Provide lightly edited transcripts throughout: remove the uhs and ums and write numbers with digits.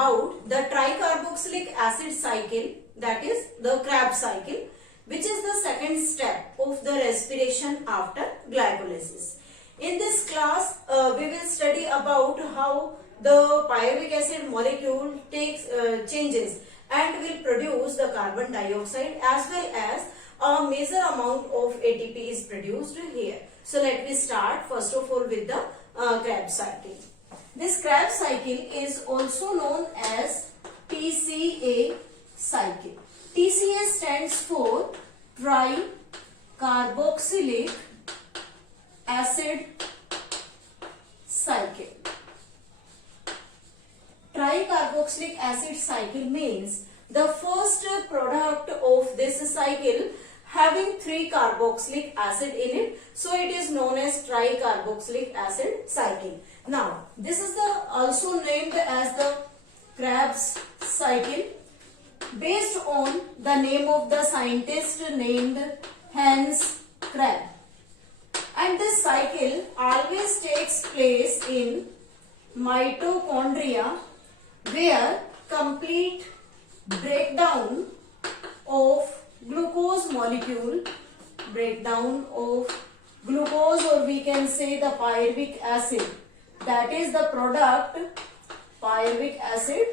about the tricarboxylic acid cycle, that is the Krebs cycle, which is the second step of the respiration after glycolysis. In this class, we will study about how the pyruvic acid molecule changes and will produce the carbon dioxide, as well as a major amount of ATP is produced here. So let me start first of all with the Krebs cycle. This Krebs cycle is also known as TCA cycle. TCA stands for tricarboxylic acid cycle. Tricarboxylic acid cycle means the first product of this cycle having 3 carboxylic acid in it, so it is known as tricarboxylic acid cycle. Now this is also named as the Krebs cycle, based on the name of the scientist named Hans Krebs. And this cycle always takes place in mitochondria, where complete breakdown of glucose molecule, or we can say the pyruvic acid, that is the product, pyruvic acid,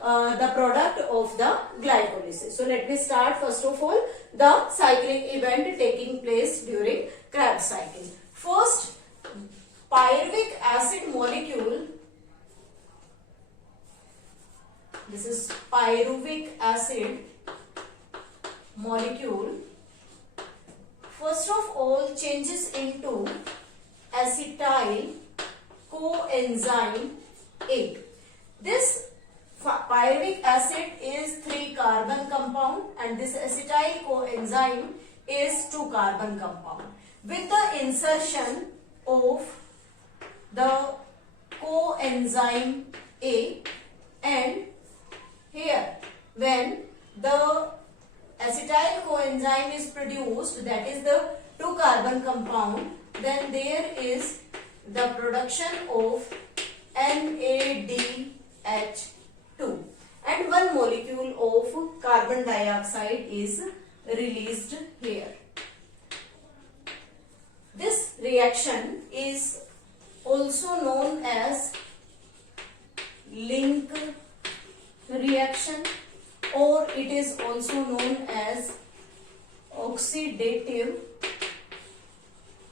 the product of the glycolysis. So let me start first of all the cycling event taking place during Krebs cycle. First, pyruvic acid molecule, this is pyruvic acid molecule, first of all changes into acetyl coenzyme A. This pyruvic acid is 3 carbon compound and this acetyl coenzyme is 2 carbon compound. With the insertion of the coenzyme A, and here when the acetyl coenzyme is produced, that is the 2 carbon compound, then there is the production of NADH2 and 1 molecule of carbon dioxide is released here. This reaction is also known as link reaction, or it is also known as oxidative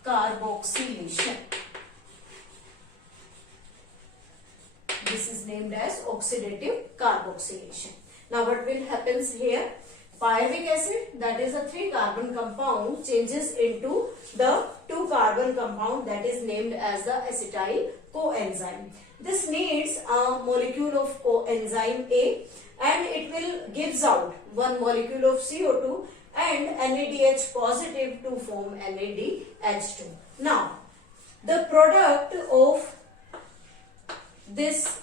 carboxylation. This is named as oxidative carboxylation. Now what will happen here? Pyruvic acid, that is a 3 carbon compound, changes into the 2 carbon compound that is named as the acetyl coenzyme. This needs a molecule of coenzyme A, and it will gives out 1 molecule of CO2 and NADH positive to form NADH2. Now the product of this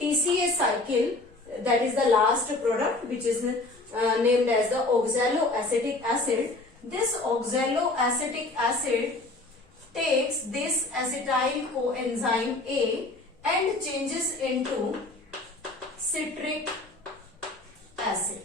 TCA cycle, that is the last product, which is named as the oxaloacetic acid. This oxaloacetic acid takes this acetyl coenzyme A and changes into citric acid.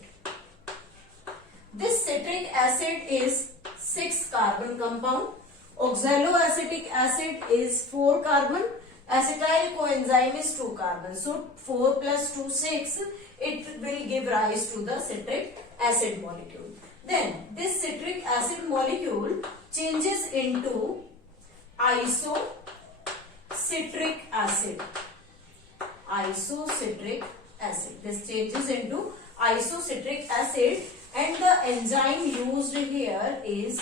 This citric acid is 6 carbon compound. Oxaloacetic acid is 4 carbon. Acetyl coenzyme is 2 carbon. So 4 plus 2, 6. It will give rise to the citric acid molecule. Then this citric acid molecule changes into isocitric acid. This changes into isocitric acid, and the enzyme used here is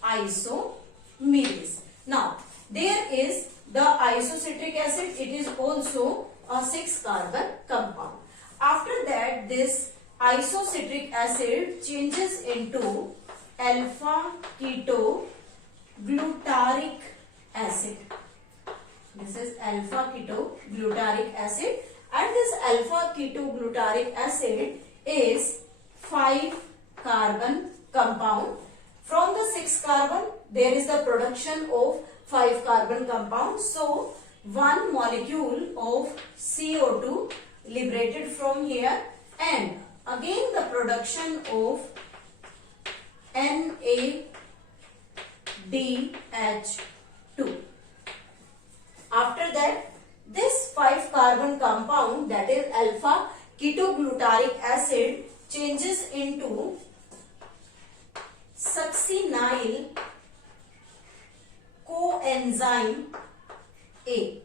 isomerase. Now there is the isocitric acid. It is also a 6 carbon compound. After that, this isocitric acid changes into alpha ketoglutaric acid. This is alpha ketoglutaric acid, and this alpha ketoglutaric acid is 5 carbon compound. From the 6 carbon, there is the production of 5 carbon compound. So 1 molecule of CO2 liberated from here, and again the production of NADH2. After that, this 5 carbon compound, that is alpha ketoglutaric acid, changes into succinyl coenzyme A.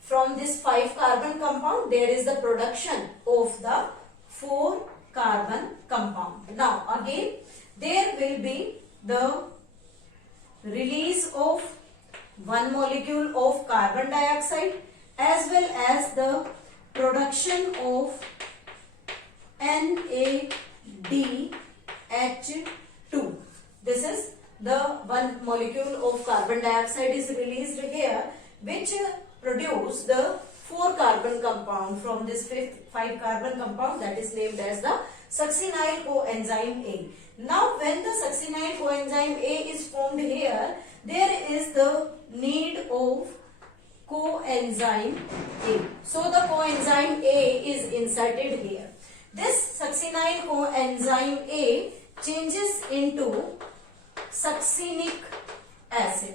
From this 5 carbon compound, there is the production of the 4 carbon compound. Now again, there will be the release of one molecule of carbon dioxide as well as the production of NADH2. This is the one molecule of carbon dioxide is released here, which produce the 4 carbon compound from this 5 carbon compound, that is named as the succinyl coenzyme A. Now when the succinyl coenzyme A is formed here, there is the need of coenzyme A. So the coenzyme A is inserted here. This succinyl coenzyme A changes into succinic acid.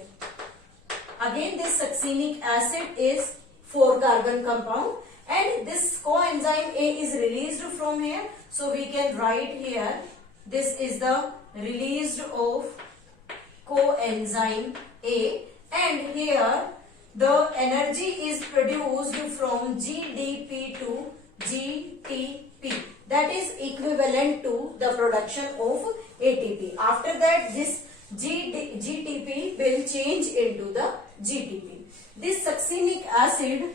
Again, this succinic acid is 4 carbon compound, and this coenzyme A is released from here. So we can write here, this is the released of coenzyme A, and here the energy is produced from GDP to GTP, that is equivalent to the production of ATP. After that, this GTP will change into the GTP. This succinic acid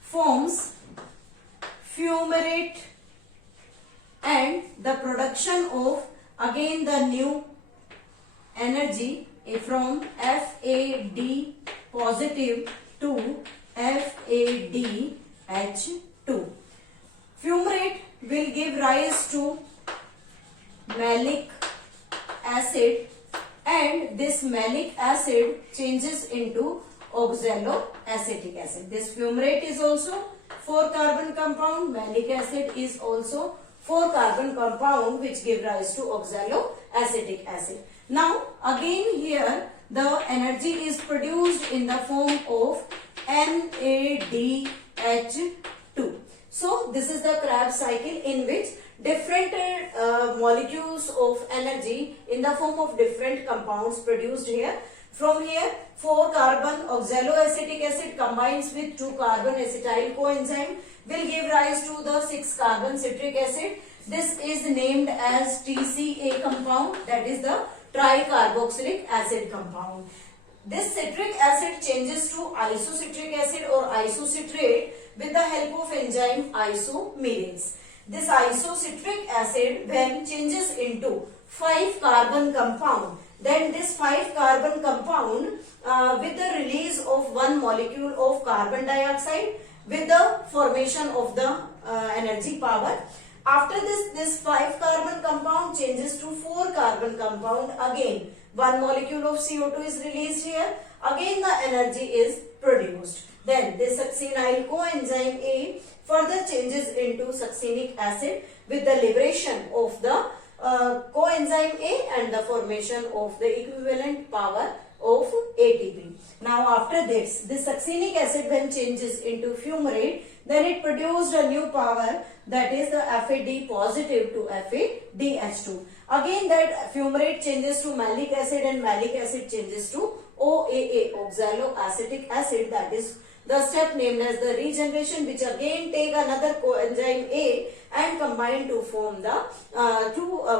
forms fumarate, and the production of again the new energy from FAD positive to FADH2. Fumarate will give rise to malic acid, and this malic acid changes into oxaloacetic acid. This fumarate is also 4 carbon compound, malic acid is also 4 carbon compound, which give rise to oxaloacetic acid. Now again here the energy is produced in the form of NADH2. So this is the Krebs cycle in which different molecules of energy in the form of different compounds produced here. From here, 4 carbon oxaloacetic acid combines with 2 carbon acetyl coenzyme will give rise to the 6 carbon citric acid. This is named as TCA compound, that is the tricarboxylic acid compound. This citric acid changes to isocitric acid or isocitrate with the help of enzyme isomerase. This isocitric acid when changes into 5 carbon compound, then this 5 carbon compound with the release of one molecule of carbon dioxide with the formation of the energy power. After this 5 carbon compound changes to 4 carbon compound, again one molecule of CO2 is released here, again the energy is produced. Then this succinyl coenzyme A further changes into succinic acid with the liberation of the coenzyme A and the formation of the equivalent power of ATP. Now after this succinic acid when changes into fumarate, then it produced a new power, that is the FAD positive to FADH2. Again that fumarate changes to malic acid and malic acid changes to OAA, oxaloacetic acid, that is the step named as the regeneration, which again take another coenzyme A and combine to form the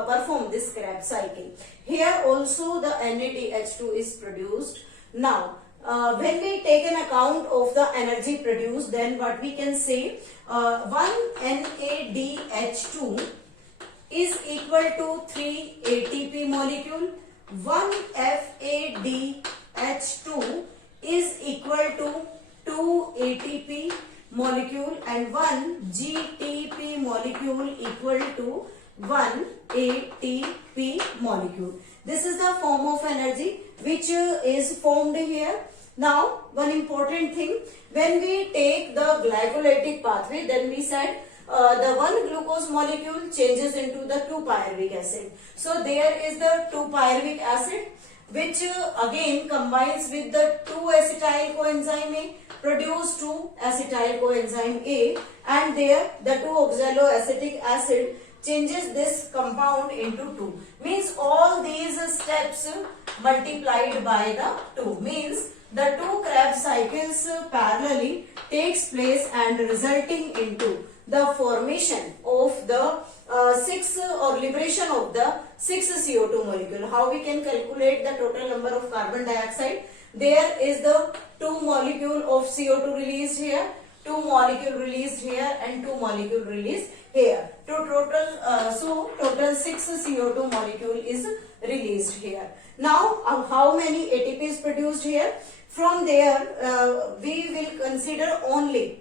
perform this Krebs cycle. Here also the NADH2 is produced. Now when we take an account of the energy produced, then what we can say, one NADH2 is equal to 3 ATP molecule, one FADH2 is equal to 2 ATP molecule, and one GTP molecule equal to 1 ATP molecule. This is the form of energy which is formed here. Now, one important thing, when we take the glycolytic pathway, then we said the one glucose molecule changes into the 2-pyruvic acid. So there is the 2-pyruvic acid, which again combines with the 2-acetyl coenzyme A, produce 2-acetyl coenzyme A, and there the 2-oxaloacetic acid changes this compound into 2. Means all these steps multiplied by the 2. Means the 2 Krebs cycles parallelly takes place and resulting into the formation of the 6 or liberation of the 6 CO2 molecule. How we can calculate the total number of carbon dioxide? There is the 2 molecule of CO2 released here, 2 molecule released here, and 2 molecule released here. Total 6 CO2 molecule is released here. Now, how many ATP is produced here? From there, we will consider only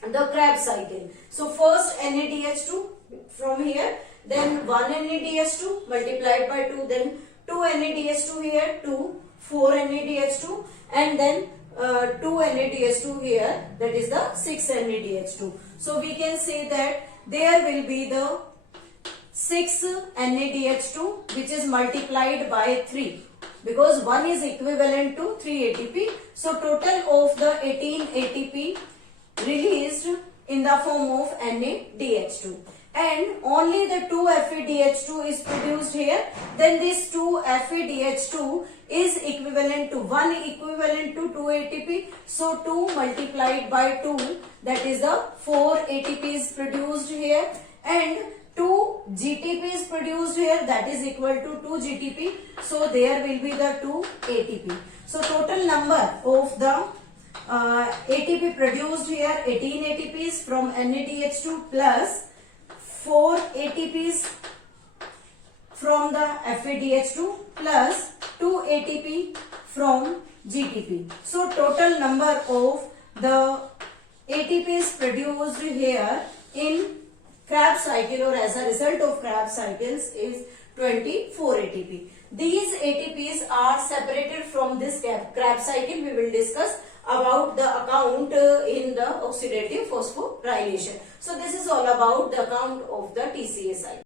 the Krebs cycle. So first NADH2 from here, then 1 NADH2 multiplied by 2, then 2 NADH2 here, 2, 4 NADH2, and then 2 NADH2 here, that is the 6 NADH2. So we can say that there will be the 6 NADH2 which is multiplied by 3, because 1 is equivalent to 3 ATP. So total of the 18 ATP released in the form of NADH2, and only the 2 FeDH2 is produced here. Then this 2 FeDH2 is equivalent to 1 equivalent to 2 ATP. So 2 multiplied by 2, that is the 4 ATP is produced here, and 2 GTP is produced here, that is equal to 2 GTP. So there will be the 2 ATP. So total number of the ATP produced here, 18 ATPs from NADH2 plus 4 ATPs from the FeDH2 plus 2 ATP from GTP. So total number of the ATPs produced here in Krebs cycle or as a result of Krebs cycles is 24 ATP. These ATPs are separated from this Krebs cycle. We will discuss about the account in the oxidative phosphorylation. So this is all about the account of the TCA cycle.